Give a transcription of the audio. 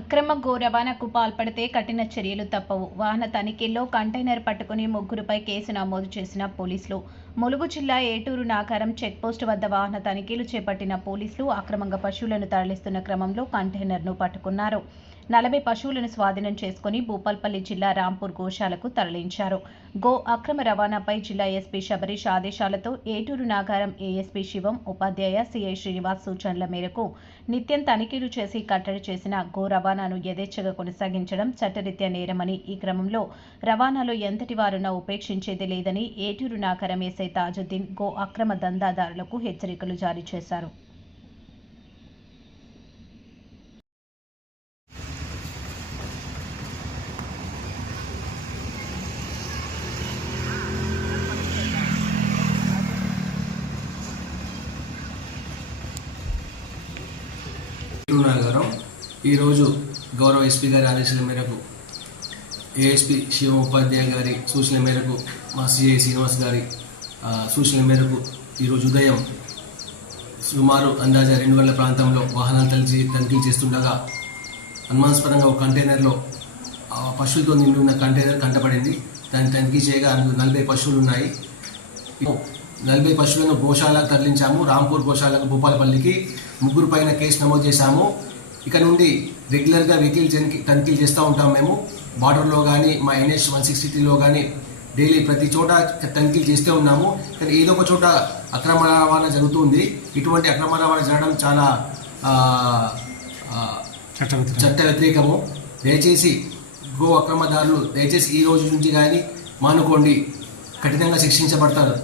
అక్రమ గో రవాణాకు పాల్పడితే కఠిన చర్యలు తప్పవు. వాహన తనిఖీల్లో కంటైనర్ పట్టుకుని ముగ్గురుపై కేసు నమోదు చేసిన పోలీసులు. ములుగు జిల్లా ఏటూరు నాగారం చెక్పోస్టు వద్ద వాహన తనిఖీలు చేపట్టిన పోలీసులు అక్రమంగా పశువులను తరలిస్తున్న క్రమంలో కంటైనర్ను పట్టుకున్నారు. 40 పశువులను స్వాధీనం చేసుకుని భూపాల్పల్లి జిల్లా రాంపూర్ గోశాలకు తరలించారు. గో అక్రమ రవాణాపై జిల్లా ఎస్పీ శబరీష్ ఆదేశాలతో ఏటూరు నాగారం ఏఎస్పీ శివం, ఉపాధ్యాయ సిఐ శ్రీనివాస్ సూచనల మేరకు నిత్యం తనిఖీలు చేసి కట్టడి చేసిన గో రవాణాను యథేచ్ఛగా కొనసాగించడం చట్టరీత్యా నేరమని, ఈ క్రమంలో రవాణాలో ఎంతటి వారున్నా ఉపేక్షించేది లేదని ఏటూరు నాగారం ఎస్ఐ తాజుద్దీన్ గో అక్రమ దందాదారులకు హెచ్చరికలు జారీ చేశారు. నగరం ఈరోజు గౌరవ ఎస్పీ గారి ఆదేశాల మేరకు ఏఎస్పీ శివ ఉపాధ్యాయ గారి సూచనల మేరకు మా సిఐ శ్రీనివాస్ గారి సూచనల మేరకు ఈరోజు ఉదయం సుమారు అందాజా 2 ప్రాంతంలో వాహనాలు తనిఖీ చేస్తుండగా అనుమానాస్పదంగా ఒక కంటైనర్లో పశువులతో నిండి ఉన్న కంటైనర్ కంటపడింది. దాన్ని తనిఖీ చేయగా 40 పశువులు ఉన్నాయి. 40 పశువులను గోశాలకు తరలించాము. రాంపూర్ గోశాలకు భూపాలపల్లికి ముగ్గురు పైన కేసు నమోదు చేశాము. ఇక నుండి రెగ్యులర్గా వెహికల్ తనిఖీలు చేస్తూ ఉంటాం. మేము బార్డర్లో కానీ మా NH 160లో కానీ డైలీ ప్రతి చోట తనిఖీలు చేస్తూ ఉన్నాము. కానీ ఏదో ఒక చోట అక్రమ రవాణా జరుగుతుంది. ఇటువంటి అక్రమ రవాణా జరగడం చాలా చట్ట వ్యతిరేకము. దయచేసి గో అక్రమదారులు దయచేసి ఈ రోజు నుంచి కానీ మానుకోండి, కఠినంగా శిక్షించబడతారు.